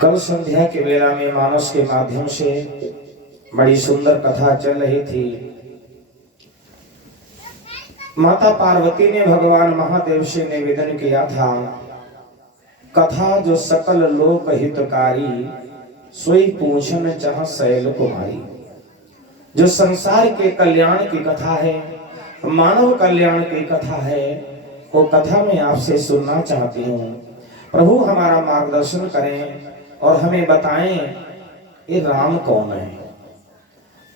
कल संध्या के वेला में मानस के माध्यम से बड़ी सुंदर कथा चल रही थी। माता पार्वती ने भगवान महादेव से निवेदन किया था, कथा जो सकल लोक हितकारी, सोई पूछन चाह शैल कुमारी। जो संसार के कल्याण की कथा है, मानव कल्याण की कथा है, वो कथा मैं आपसे सुनना चाहती हूँ। प्रभु हमारा मार्गदर्शन करें और हमें बताएं ये राम कौन है।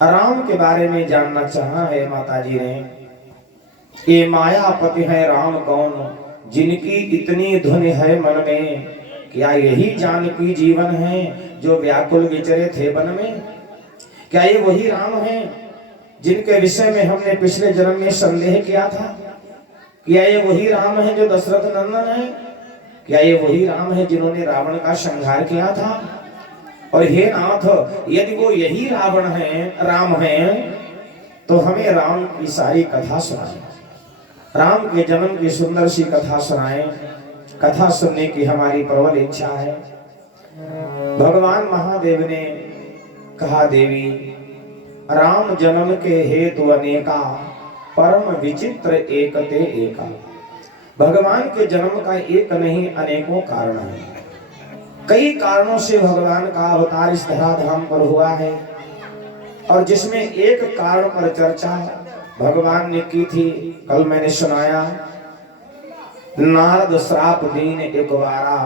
राम के बारे में जानना चाहा है माता जी ने। ये मायापति है राम कौन, जिनकी इतनी धुन है मन में। क्या यही जानकी जीवन है जो व्याकुल विचरे थे वन में। क्या ये वही राम है जिनके विषय में हमने पिछले जन्म में संदेह किया था। क्या ये वही राम है जो दशरथ नंदन है। क्या ये वही राम है जिन्होंने रावण का संहार किया था। और हे नाथ, यदि वो यही रावण है, राम है, तो हमें राम की सारी कथा सुनाएं। राम के जन्म की सुंदर सी कथा सुनाएं। कथा सुनने की हमारी प्रबल इच्छा है। भगवान महादेव ने कहा, देवी राम जन्म के हेतु अनेका, परम विचित्र एक ते एका। भगवान के जन्म का एक नहीं अनेकों कारण है। कई कारणों से भगवान का अवतार इस धराधाम पर हुआ है, और जिसमें एक कारण पर चर्चा भगवान ने की थी। कल मैंने सुनाया, नारद श्राप दीन एक बारा,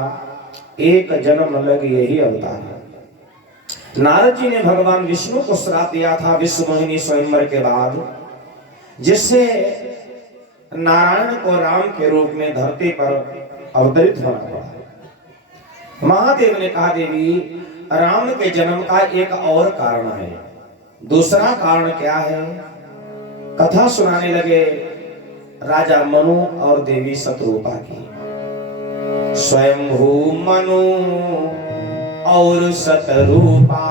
एक जन्म लग यही अवतार। नारद जी ने भगवान विष्णु को श्राप दिया था विश्व मोहिनी स्वयंवर के बाद, जिससे नारायण को राम के रूप में धरती पर अवतरित होना पड़ा। महादेव ने कहा, देवी राम के जन्म का एक और कारण है। दूसरा कारण क्या है? कथा सुनाने लगे राजा मनु और देवी शत्रुपा की। स्वयंभू मनु और शतरूपा,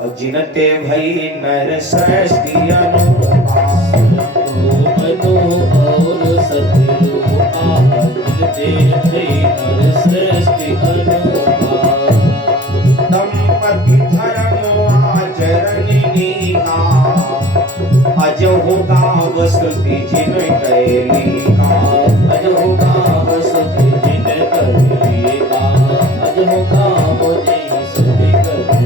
और जिनते भई नर सृष्टि अनुपा। मनु और शतरूपा, जिनते भई नर सृष्टि अनुपा। दंपति धर्म आचरणि का, अजहु गाव स्तुति जिन कैली का। अजहु गाव स्तुति जिन कैली का, अजहु गाव स्तुति कैली।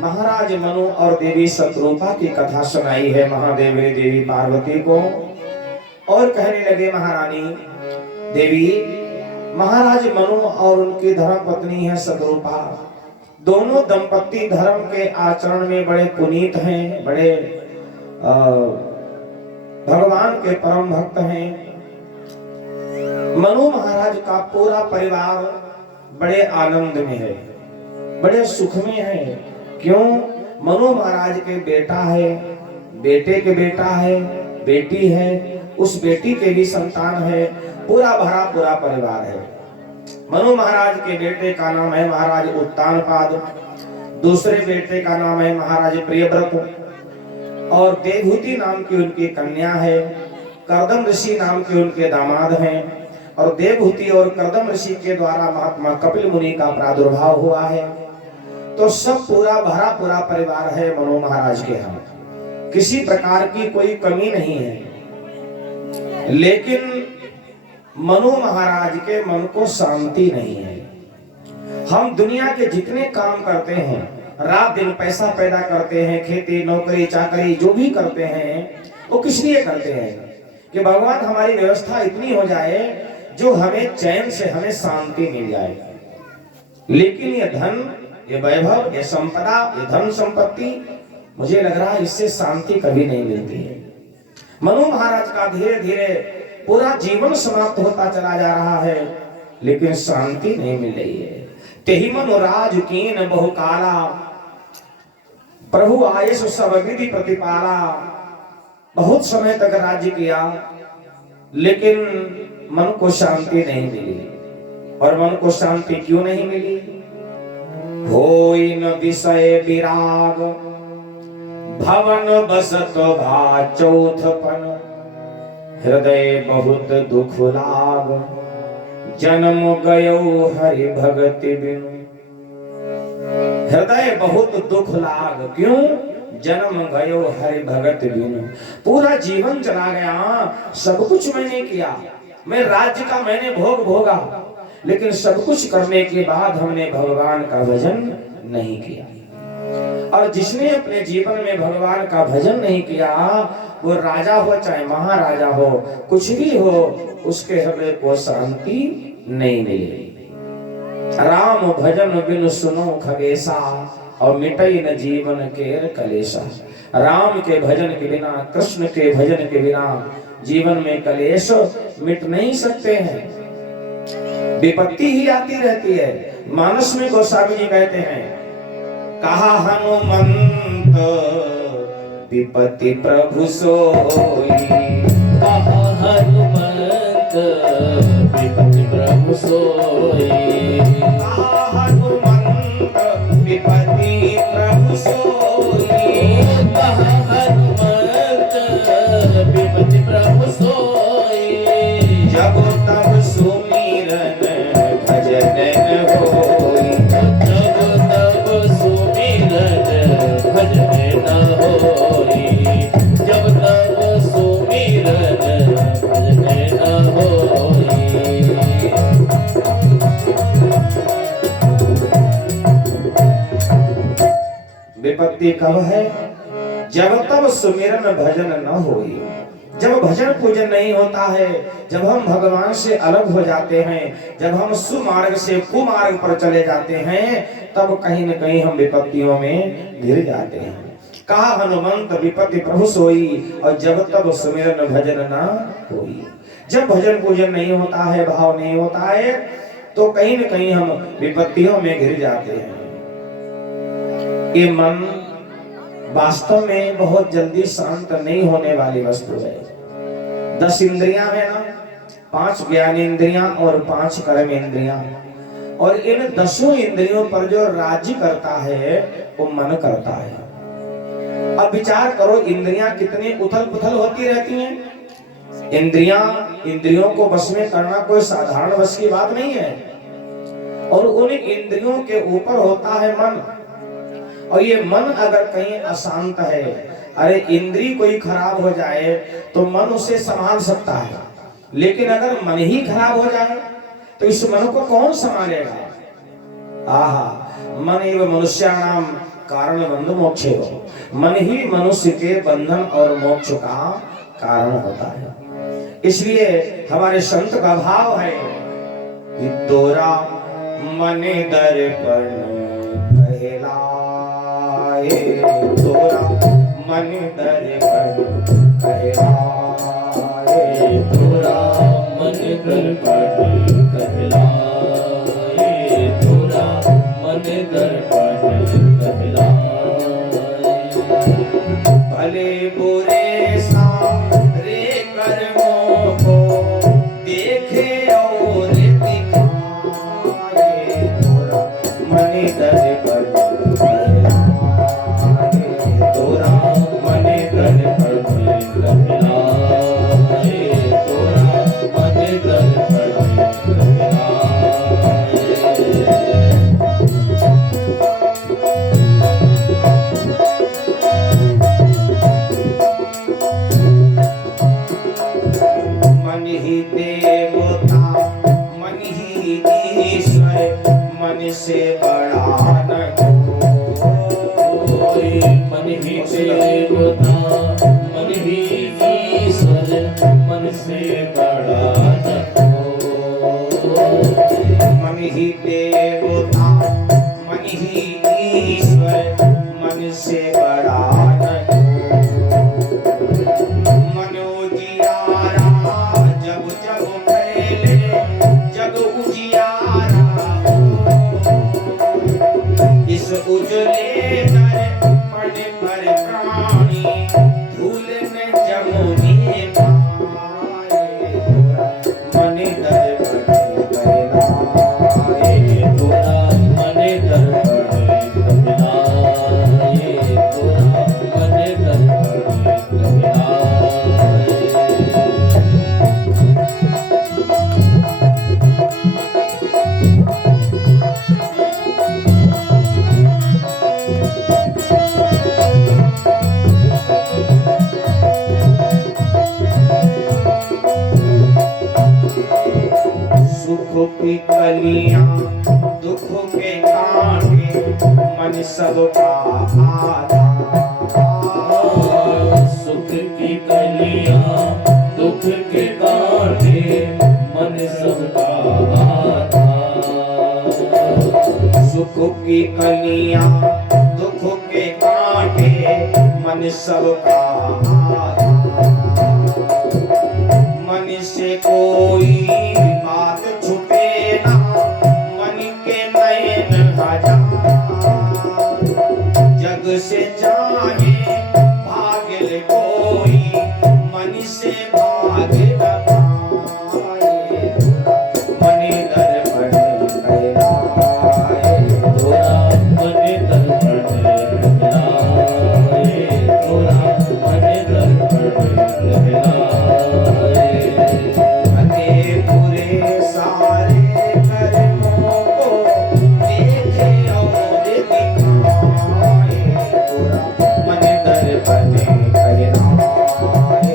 महाराज मनु और देवी शत्रुपा की कथा सुनाई है महादेव ने देवी पार्वती को, और कहने लगे, महारानी देवी, महाराज मनु और उनकी धर्म पत्नी है शत्रुपा, दोनों दंपति धर्म के आचरण में बड़े पुनीत हैं, बड़े भगवान के परम भक्त हैं। मनु महाराज का पूरा परिवार बड़े आनंद में है, बड़े सुख में है। क्यों? मनु महाराज के बेटा है, बेटे के बेटा है, बेटी है, उस बेटी के भी संतान है, पूरा भरा पूरा परिवार है। मनु महाराज के बेटे का नाम है महाराज उत्तानपाद, दूसरे बेटे का नाम है महाराज प्रियव्रत, और देवहूति नाम की उनकी कन्या है। कर्दम ऋषि नाम के उनके दामाद हैं, और देवहूति और कर्दम ऋषि के द्वारा महात्मा कपिल मुनि का प्रादुर्भाव हुआ है। तो सब पूरा भरा पूरा परिवार है मनु महाराज के यहाँ, किसी प्रकार की कोई कमी नहीं है। लेकिन मनु महाराज के मन को शांति नहीं है। हम दुनिया के जितने काम करते हैं, रात दिन पैसा पैदा करते हैं, खेती नौकरी चाकरी जो भी करते हैं, वो किस लिए करते हैं? कि भगवान हमारी व्यवस्था इतनी हो जाए जो हमें चैन से, हमें शांति मिल जाए। लेकिन ये धन, ये वैभव, ये संपदा, ये धन संपत्ति, मुझे लग रहा है इससे शांति कभी नहीं मिलती है। मनु महाराज का धीरे धीरे पूरा जीवन समाप्त होता चला जा रहा है, लेकिन शांति नहीं मिल रही है। तेहि मनु राज कीन बहु काला, प्रभु आयस सब विधि प्रतिपाला। बहुत समय तक राज्य किया, लेकिन मन को शांति नहीं मिली। और मन को शांति क्यों नहीं मिली? होई न विषय विराग, भवन बसत भा चौथपन। हृदय बहुत दुख लाग, जन्म गयो हरि भगति बिनु। हृदय बहुत दुख लाग, क्यों? जन्म गयो हरि भगति बिनु। पूरा जीवन चला गया, सब कुछ मैंने किया, मैं राज्य का मैंने भोग भोगा, लेकिन सब कुछ करने के बाद हमने भगवान का भजन नहीं किया। और जिसने अपने जीवन में भगवान का भजन नहीं किया, वो राजा हो चाहे महाराजा हो, कुछ भी हो, उसके हृदय को शांति नहीं मिलेगी। राम भजन बिनु सुनो खगेसा, और मिटई न जीवन केर कलेशा। राम के भजन के बिना, कृष्ण के भजन के बिना जीवन में कलेश मिट नहीं सकते हैं, विपत्ति ही आती रहती है। मानस में गोस्वामी जी कहते हैं, कहा हनुमंत विपत्ति प्रभु सोई। कहा हनुमंत विपत्ति प्रभु सोई। कहा हनुमंत विपत्ति प्रभु सोई। कहा हनुमंत विपत्ति प्रभु सोई। जब तब सुमिरन भजन न होई। जब तब सुमिरन भजन न होई। जब तब सुमिरन भजन न होई। विपत्ति कब है? जब तब सुमिरन भजन न होई। जब भजन पूजन नहीं होता है, जब हम भगवान से अलग हो जाते हैं, जब हम सुमार्ग से कुमार्ग पर चले जाते हैं, तब कहीं न कहीं हम विपत्तियों में घिर जाते हैं। कहा हनुमंत विपत्ति प्रभु सोई, और जब तब सुमिरन भजन न होई। जब भजन पूजन नहीं होता है, भाव नहीं होता है, तो कहीं न कहीं हम विपत्तियों में घिर जाते हैं। ये मन वास्तव में बहुत जल्दी शांत नहीं होने वाली वस्तु है। 10 इंद्रियां है ना, 5 ज्ञान इंद्रियां और 5 कर्म इंद्रियां, और इन 10 इंद्रियों पर जो राज्य करता है वो मन करता है। अब विचार करो, इंद्रियां कितनी उथल पुथल होती रहती हैं। इंद्रियों को बस में करना कोई साधारण बस की बात नहीं है, और उन इंद्रियों के ऊपर होता है मन। और ये मन अगर कहीं अशांत है, अरे इंद्री कोई खराब हो जाए तो मन उसे संभाल सकता है, लेकिन अगर मन ही खराब हो जाए तो इस मन को कौन संभालेगा? आहा, मन एवं मनुष्याणाम कारण बंध मोक्ष हो। मन ही मनुष्य के बंधन और मोक्ष का कारण होता है। इसलिए हमारे संत का भाव है कि तोरा मन दर्पण पहला, तोरा मन दर्पण कहलाए। तोरा मन दर्पण कहलाए। तोरा मन दर्पण कहलाए। भले बुरे सारे कर्मों को देखे और दिखाए। तोरा मन दर्पण मन ही देवता, मन ही ईश्वर, मन से बड़ा न कोई। मन ही देवता, मन ही ईश्वर, मन से बड़ा न कोई। मन ही देवता, मन ही ईश्वर, मन से बड़ा न कोई। मनोजियारा जब जब फैले, जग उजियारा हो। इस उजले दर्पण पर प्राणी धूल में जमुनी पाए। मन दर्पण कहलाए। तोरा मन दर्पण कहलाए। तोरा मन दर्पण कहलाए। सुख की कलियां दुख के कांटे मन सबका आधार। सुख की कलियां दुख के कांटे मन सबका आधार। सुख की कलियां दुख के कांटे मन सबका आधार। मन से कोई बात छुपे ना मन के नयन हजार। जग से जाए भागल कोई मन से भाग न पाए। मन दर्पण कहलाए तोरा मन दर्पण कहलाए। तोरा मन दर्पण कहलाए। अते पूरे सारे कर्मों को देखे और दिखाए। तोरा मन दर्पण कहलाए।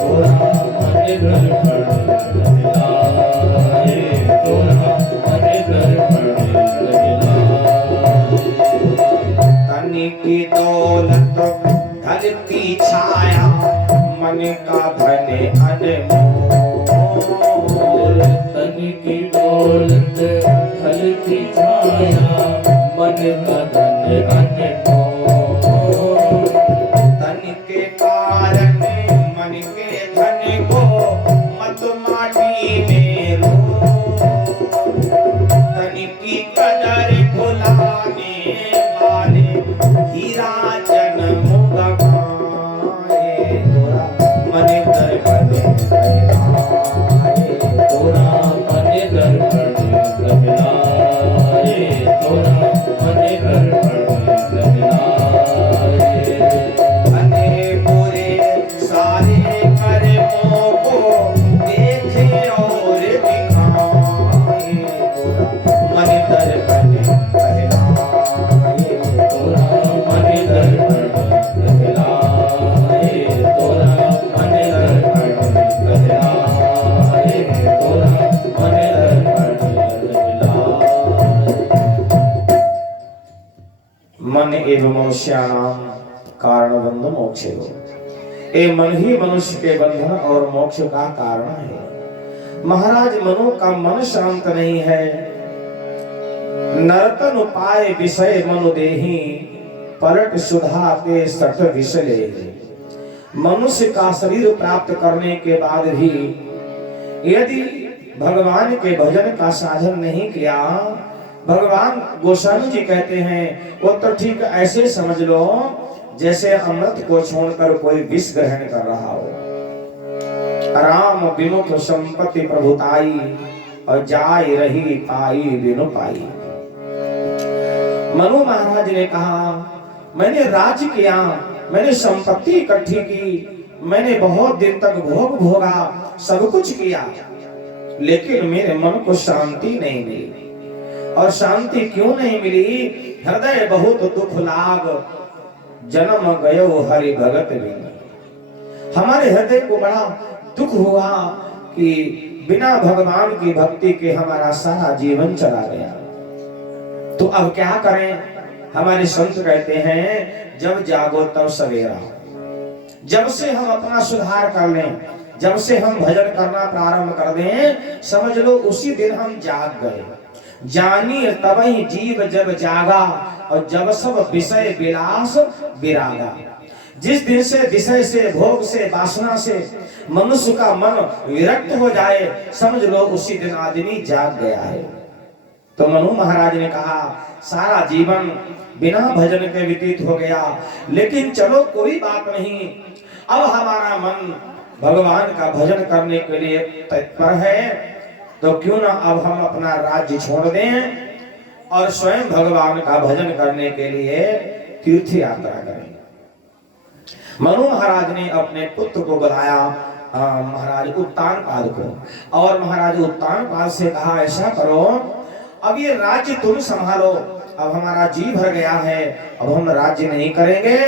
तोरा मन दर्पण कहलाए। तोरा मन दर्पण कहलाए। तन की दौलत ढलती छाया मन का धन अनमोल। तन की दौलत ढलती छाया मन का धन अनमोल। तन के कारण मन के धन को मत माटी में रो। तन की कदर भुलाने वाले हीरा जन्म गवाए। तोरा मन दर्पण कहलाए। तोरा मन दर्पण कहलाए। तोरा मन दर्पण कहलाए। अने पूरे सारे कर्मों को देखे और दिखाए। तोरा मन दर्पण कहलाए। तोरा मन दर्पण कहलाए। तोरा मन दर्पण कहलाए। तोरा मन दर्पण कहलाए। मन एवं मनुष्याणाम कारण बंध मोक्ष। ये मन ही मनुष्य के बंधन और मोक्ष का कारण है। महाराज मनु का मन शांत नहीं है। नर्तन उपाय विषय मनु देहि पलट सुधा ते सठ विषले। मनुष्य का शरीर प्राप्त करने के बाद भी यदि भगवान के भजन का साधन नहीं किया, भगवान गोस्वामी जी कहते हैं वो तो ठीक ऐसे समझ लो जैसे अमृत को छोड़कर कोई विष ग्रहण कर रहा हो। राम विमुख संपत्ति प्रभुताई और जाय रही पाई बिनु पाई। मनु महाराज ने कहा मैंने राज्य किया, मैंने संपत्ति इकट्ठी की, मैंने बहुत दिन तक भोग भोगा, सब कुछ किया, लेकिन मेरे मन को शांति नहीं मिली। और शांति क्यों नहीं मिली? हृदय बहुत दुख लाग जन्म गयो हरि भगत बिन। हमारे हृदय को बड़ा दुख हुआ कि बिना भगवान की भक्ति के हमारा सारा जीवन चला गया। तो अब क्या करें? हमारे संत कहते हैं जब जागो तब सवेरा। जब से हम अपना सुधार कर लें, जब से हम भजन करना प्रारंभ कर दें, समझ लो उसी दिन हम जाग गए। जानी तबहि जीव जब जागा और जब सब विषय विलास विरागा। जिस दिन से विषय से भोग से वासना से मनुष्य का मन विरक्त हो जाए, समझ लो उसी दिन आदमी जाग गया है। तो मनु महाराज ने कहा सारा जीवन बिना भजन के व्यतीत हो गया, लेकिन चलो कोई बात नहीं, अब हमारा मन भगवान का भजन करने के लिए तत्पर है, तो क्यों ना अब हम अपना राज्य छोड़ दें और स्वयं भगवान का भजन करने के लिए तीर्थ यात्रा करें। मनु महाराज ने अपने पुत्र को बुलाया, महाराज उत्तानपाद को, और महाराज उत्तानपाद से कहा ऐसा करो, अब ये राज्य तुम संभालो, अब हमारा जी भर गया है, अब हम राज्य नहीं करेंगे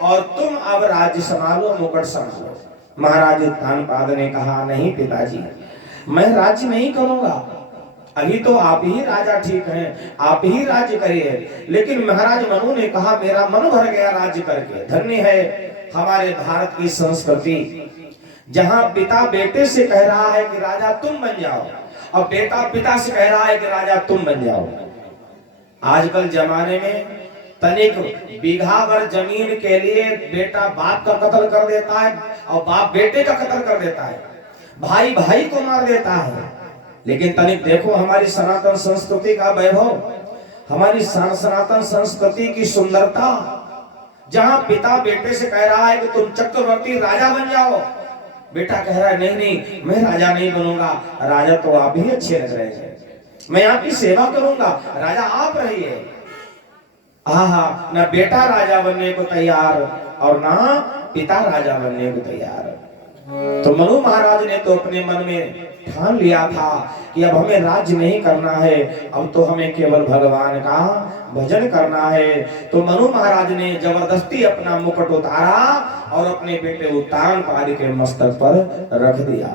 और तुम अब राज्य संभालो, मुकुट संभालो। महाराज उत्तानपाद ने कहा नहीं पिताजी, मैं राज्य नहीं करूंगा, अभी तो आप ही राजा ठीक हैं, आप ही राज्य करिए। लेकिन महाराज मनु ने कहा मेरा मन भर गया राज्य करके। धन्य है हमारे भारत की संस्कृति, जहां पिता बेटे से कह रहा है कि राजा तुम बन जाओ, और बेटा पिता से कह रहा है कि राजा तुम बन जाओ। आजकल जमाने में तनिक बीघा भर जमीन के लिए बेटा बाप का कत्ल कर देता है और बाप बेटे का कत्ल कर देता है, भाई भाई को मार देता है। लेकिन तनिक देखो हमारी सनातन संस्कृति का वैभव, हमारी सनातन संस्कृति की सुंदरता, जहां पिता बेटे से कह रहा है कि तुम चक्रवर्ती राजा बन जाओ, बेटा कह रहा है नहीं नहीं मैं राजा नहीं बनूंगा, राजा तो आप ही अच्छे लग रहे हैं, मैं आपकी सेवा करूंगा, राजा आप रहिए। हाँ, ना बेटा राजा बनने को तैयार और ना पिता राजा बनने को तैयार। तो मनु महाराज ने तो अपने मन में ठान लिया था कि अब हमें राज्य नहीं करना है, अब तो हमें केवल भगवान का भजन करना है। तो मनु महाराज ने जबरदस्ती अपना मुकुट उतारा और अपने बेटे उत्तानपाद के मस्तक पर रख दिया।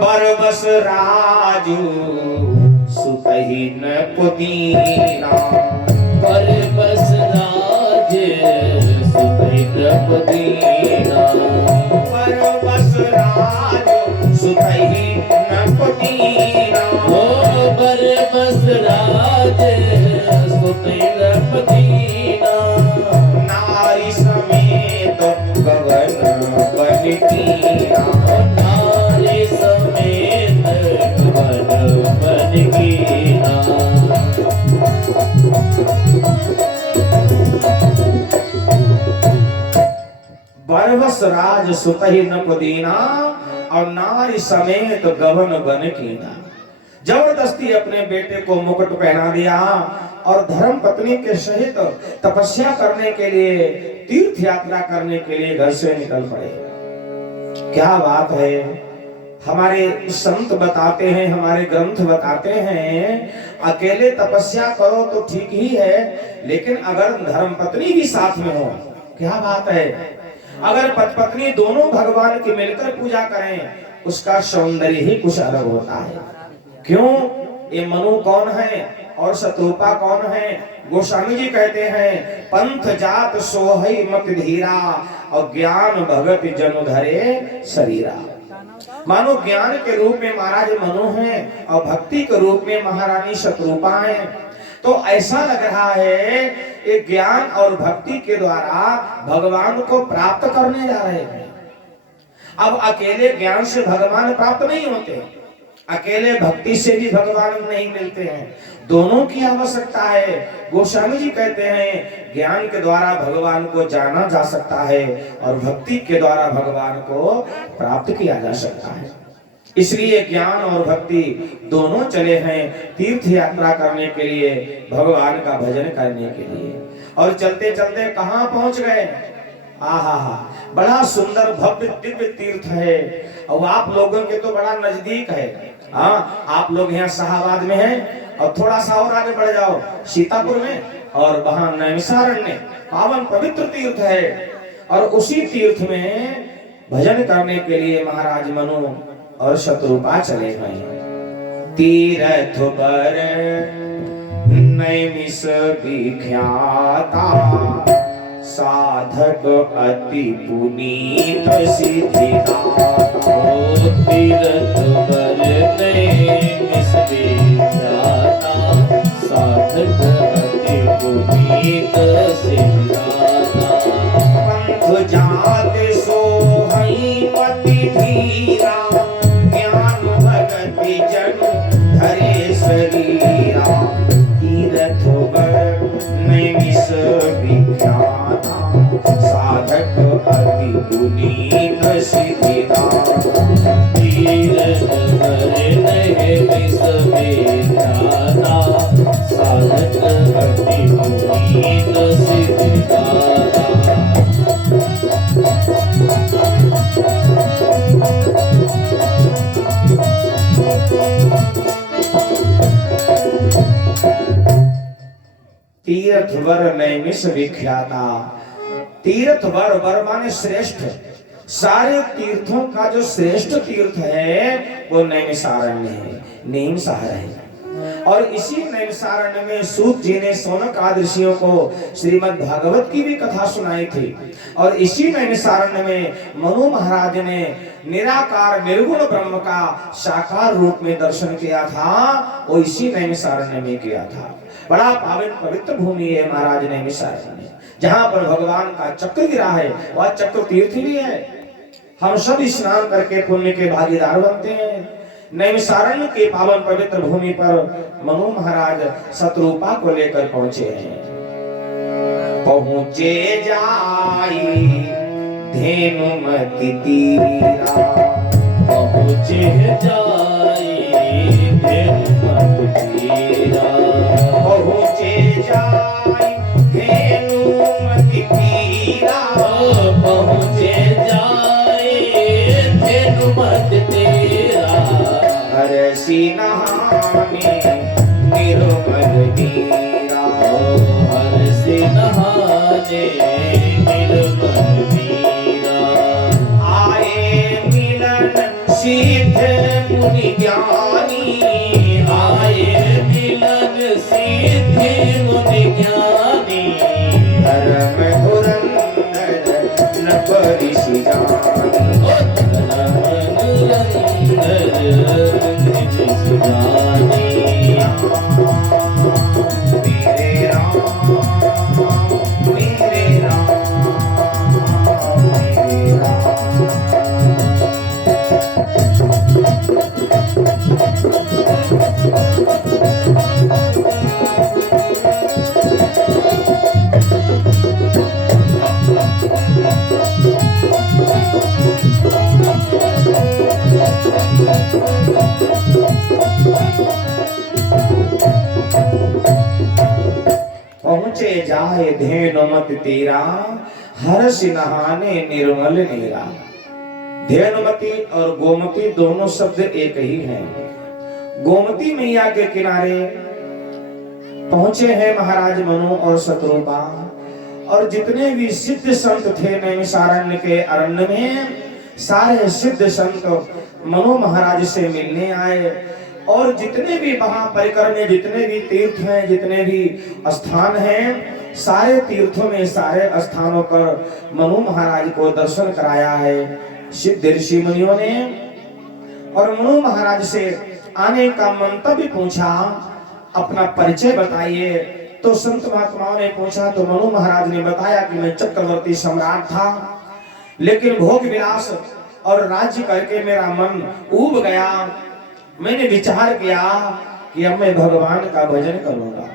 बरबस राजू सुतहि न पुदीना, बरबस राज सुतहि न पुदीना, बरबस राजू सुतहि न पुदीना, ओ बरबस राज सुतहि न पुदीना, नारी समेत गगन बनिकीना, नारी समेत गगन बनिकीना। बरबस राज सुतहि न पुदीना और नारी समेत गगन बनिकीना। जबरदस्ती अपने बेटे को मुकुट पहना दिया और धर्म पत्नी के सहित तपस्या करने के लिए, तीर्थ यात्रा करने के लिए घर से निकल पड़े। क्या बात है, हमारे संत बताते हैं, हमारे ग्रंथ बताते हैं, अकेले तपस्या करो तो ठीक ही है, लेकिन अगर धर्म पत्नी भी साथ में हो, क्या बात है, अगर पति पत्नी दोनों भगवान की मिलकर पूजा करें, उसका सौंदर्य ही कुछ अलग होता है। क्यों? ये मनु कौन है और शत्रुपा कौन है? गोस्वामी जी कहते हैं पंथ जात सोहई मत धीरा और ज्ञान भगत जनु धरे शरीरा। मानो ज्ञान के रूप में महाराज मनु हैं और भक्ति के रूप में महारानी शत्रुपा हैं। तो ऐसा लग रहा है ये ज्ञान और भक्ति के द्वारा भगवान को प्राप्त करने जा रहे हैं। अब अकेले ज्ञान से भगवान प्राप्त नहीं होते, अकेले भक्ति से भी भगवान नहीं मिलते हैं, दोनों की आवश्यकता है। गोस्वामी जी कहते हैं ज्ञान के द्वारा भगवान को जाना जा सकता है और भक्ति के द्वारा भगवान को प्राप्त किया जा सकता है। इसलिए ज्ञान और भक्ति दोनों चले हैं तीर्थ यात्रा करने के लिए, भगवान का भजन करने के लिए। और चलते चलते कहां पहुंच गए? आहा, बड़ा सुंदर भव्य दिव्य तीर्थ है और आप लोगों के तो बड़ा नजदीक है। हाँ, आप लोग यहाँ शाहाबाद में हैं और थोड़ा सा और आगे बढ़ जाओ सीतापुर में, और वहां नैमिषारण्य पावन पवित्र तीर्थ है। और उसी तीर्थ में भजन करने के लिए महाराज मनु और शत्रुपा चले गए। तीर्थ पर नैमिष विख्याता, साधक अति पुनीत सिद्धिदाता। तीर्थ पर नैमिष विख्याता, साधक अति पुनीत सिद्धिदाता। पंथ जात सोहई मति धीरा, ज्ञान भगति जनु धरे शरीरा। तीर्थ पर नैमिष विख्याता, साधक अति पुनीत सिद्धिदाता। तीर्थ पर नैमिष विख्याता, साधक अति पुनीत सिद्धिदाता। तीर्थ वर नैमिष विख्याता। तीर्थ वर, वर माने श्रेष्ठ, सारे तीर्थों का जो श्रेष्ठ तीर्थ है वो नैमिषारण्य है, नीमसार है। और इसी नैमिषारण्य में सूत जी ने शौनक आदि ऋषियों को श्रीमद् भागवत की भी कथा सुनाई थी। और इसी नैमिषारण्य में मनु महाराज ने निराकार निर्गुण ब्रह्म का साकार रूप में दर्शन किया था, वो इसी नैमिषारण्य में किया था। बड़ा पावन पवित्र भूमि है महाराज नैमिषारण्य, जहाँ पर भगवान का चक्र गिरा है, वह चक्र तीर्थ भी है। हम सब स्नान करके पुण्य के भागीदार बनते हैं। नैमिषारण्य के पावन पवित्र भूमि पर मनु महाराज शत्रुपा को लेकर पहुंचे हैं। पहुंचे जाई धेनुमति तीरा, पहुँचे जाई धेनुमति तीरा, पहुंचे जाई धेनुमति तीरा, पहुँचे जाई धेनुमति तीरा, हरसी नहाने निर्मल नीरा, हरसी नहाने निर्मल नीरा, आए मिलन सिद्ध मुनि ज्ञानी, आए मिलन सिद्धि मुनि ज्ञानी, धर्म धुरंधर न परिषि जानी, मेरे राम मेरे राम मेरे पहुंचे जाए धेनुमति तीरा, हर्ष नहाने निर्मल नीरा। धेनुमति और गोमती दोनों शब्द एक ही हैं। गोमती मैया के किनारे पहुंचे हैं महाराज मनु और शत्रुपा, और जितने भी सिद्ध संत थे नैमिषारण्य के अरण्य में, सारे सिद्ध संत मनु महाराज से मिलने आए। और जितने भी वहां परिकर में जितने भी तीर्थ हैं, जितने भी स्थान हैं, सारे तीर्थों में सारे स्थानों पर मनु महाराज को दर्शन कराया है सिद्ध ऋषि मुनियों ने। और मनु महाराज से आने का मंतव्य पूछा, अपना परिचय बताइए। तो संत महात्माओं ने पूछा तो मनु महाराज ने बताया कि मैं चक्रवर्ती सम्राट था, लेकिन भोग विलास और राज्य करके मेरा मन ऊब गया। मैंने विचार किया कि अब मैं भगवान का भजन करूंगा।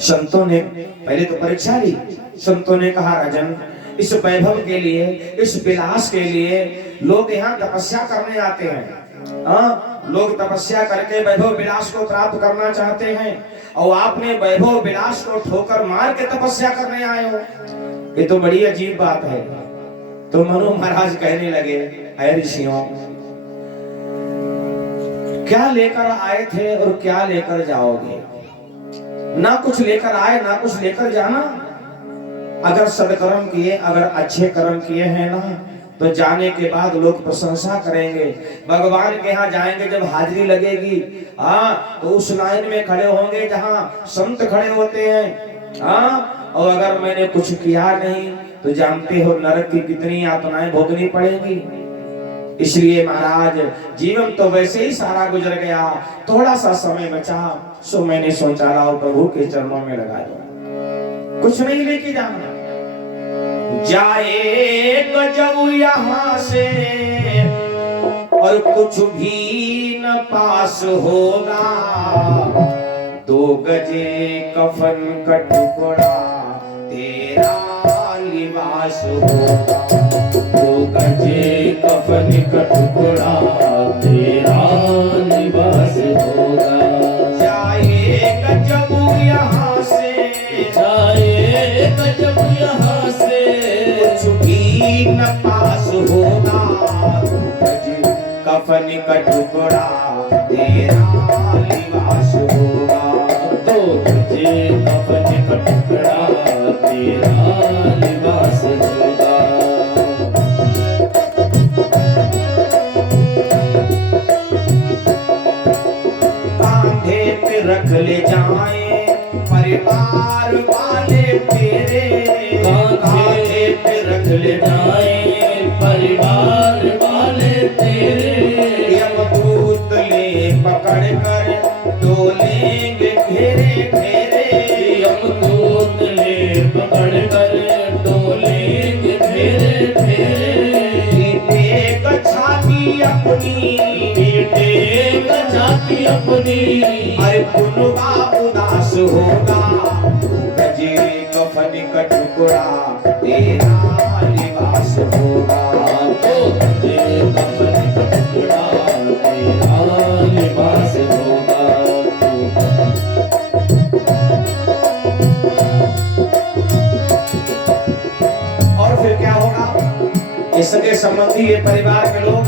संतों ने पहले तो परीक्षा ली। संतों ने कहा राजन, इस वैभव के लिए, इस विलास के लिए लोग यहाँ तपस्या करने आते हैं। लोग तपस्या करके वैभव विलास को प्राप्त करना चाहते हैं, और आपने वैभव विलास को ठोकर मार के तपस्या करने आए हो, ये तो बड़ी अजीब बात है। तो मनु महाराज कहने लगे, ऐ ऋषियों, क्या लेकर आए थे और क्या लेकर जाओगे? ना कुछ लेकर आए ना कुछ लेकर जाना। अगर सदकर्म किए, अगर अच्छे कर्म किए हैं ना, तो जाने के बाद लोग प्रशंसा करेंगे। भगवान के यहाँ जाएंगे, जब हाजिरी लगेगी, तो उस लाइन में खड़े होंगे जहाँ संत खड़े होते हैं। और अगर मैंने कुछ किया नहीं तो जानते हो नरक की कितनी यातनाएं भोगनी पड़ेगी। इसलिए महाराज, जीवन तो वैसे ही सारा गुजर गया, थोड़ा सा समय बचा, सो मैंने सोचा लाओ प्रभु के चरणों में लगा दो, कुछ नहीं लेके जाना। जाए गजब यहाँ से और कुछ भी न पास होगा, 2 गजे कफन का टुकड़ा तेरा लिबास होगा, 2 गजे कफन का टुकड़ा तेरा लिबास होगा। जाए गजब यहाँ से, जाए गजब यहाँ से कुछ भी न पास होगा, 2 गज कफन का टुकड़ा तेरा लिबास होगा, 2 गजे कफन का टुकड़ा तेरा लिबास होगा। रख ले जाए परिवार वाले तेरे, कांधे पे रख ले जाए परिवार वाले तेरे। यमदूत ले पकड़ कर डोलेंगे घेरे घेरे, यमदूत ले पकड़ कर डोलेंगे घेरे घेरे। पीटे छाती अपनी, पीटे छाती अपनी, अरे पुनवा उदास होगा गजे कफन का टुकड़ा तेरा लिबास होगा। तो तुझे कफन का टुकड़ा तेरा लिबास होगा। और फिर क्या होगा? ये सगे संबंधी, ये परिवार के लोग,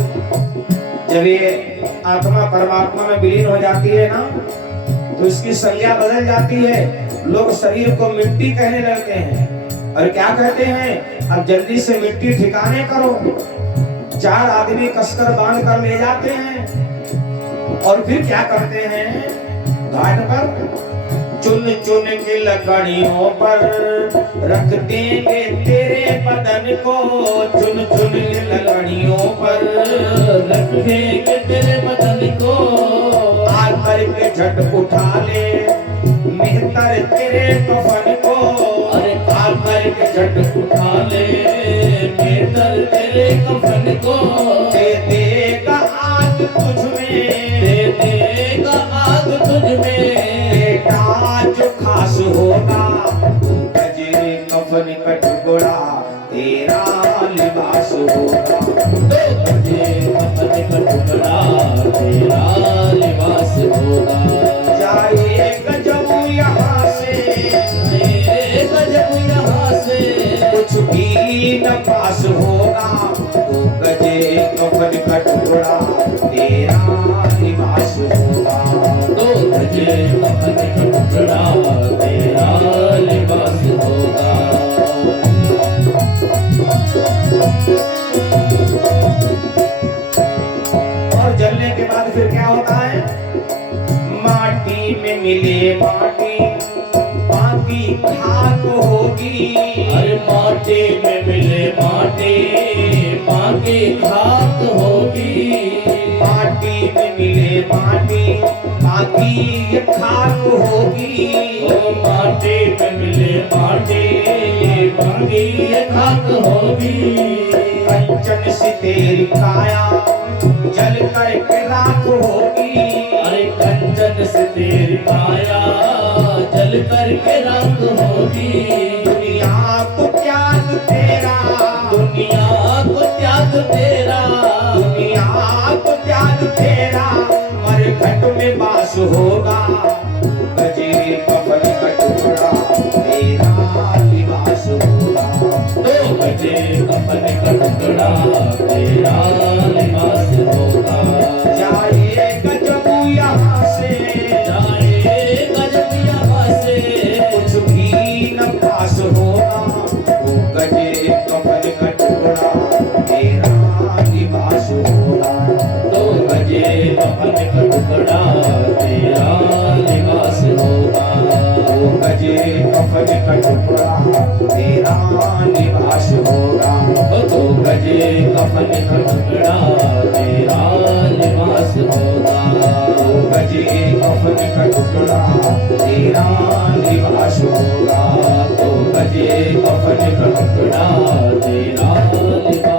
जब ये आत्मा परमात्मा में विलीन हो जाती है ना, तो इसकी संज्ञा बदल जाती है। लोग शरीर को मिट्टी कहने लगते हैं और क्या कहते हैं, अब जल्दी से मिट्टी ठिकाने करो। 4 आदमी कसकर बांध कर ले जाते हैं और फिर क्या करते हैं, घाट पर चुन चुन के लकड़ियों पर रख देंगे तेरे बदन को, चुन चुन के लकड़ियों पर रखेंगे तेरे बदन को। आकर के झट उठा ले मेहतर तेरे कफन को, अरे आकर के झट उठा ले मेहतर तेरे कफन को। दे देगा आग तुझ में, दे देगा आग तुझ में, बेटा जो खास होगा गजे कफन का टुकड़ा तेरा लिबास होगा। तुझे कफन का टुकड़ा तेरा लिबास होगा। जाएगा जब यहाँ से, जाएगा जब यहाँ से, कुछ भी न पास होगा तो गजे कफन का टुकड़ा तेरा लिबास होगा। तो तुझे कफन का टुकड़ा तेरा लिबास होगा। और जलने के बाद फिर क्या होता है, माटी में मिले माटी बाकी खाक होगी। अरे माटी में मिले माटी बाकी खाक होगी। माटी में मिले माटी बाकी ये खाक होगी। ओ माटी में मिले माटी बाकी ये खाक होगी। कंचन सी तेरी काया जल करके राख होगी। अरे कंचन से तेरी काया जल करके राख होगी। दुनिया को त्याग तेरा, दुनिया को त्याग तेरा, दुनिया को त्याग तेरा मरघट में बास होगा। गजे कफन का टुकड़ा तेरा लिबास होगा। तो बजे कफन का टुकड़ा तेरा लिबास होगा। जाएगा जब यहाँ से, जाएगा जब यहाँ से, कुछ भी न पास होगा वो गजे कफन का टुकड़ा तेरा लिबास होगा। तो बजे कफन का टुकड़ा तेरा लिबास होगा। वो गजे कफन का टुकड़ा तेरा लिबास होगा। तो बजे कफन का टुकड़ा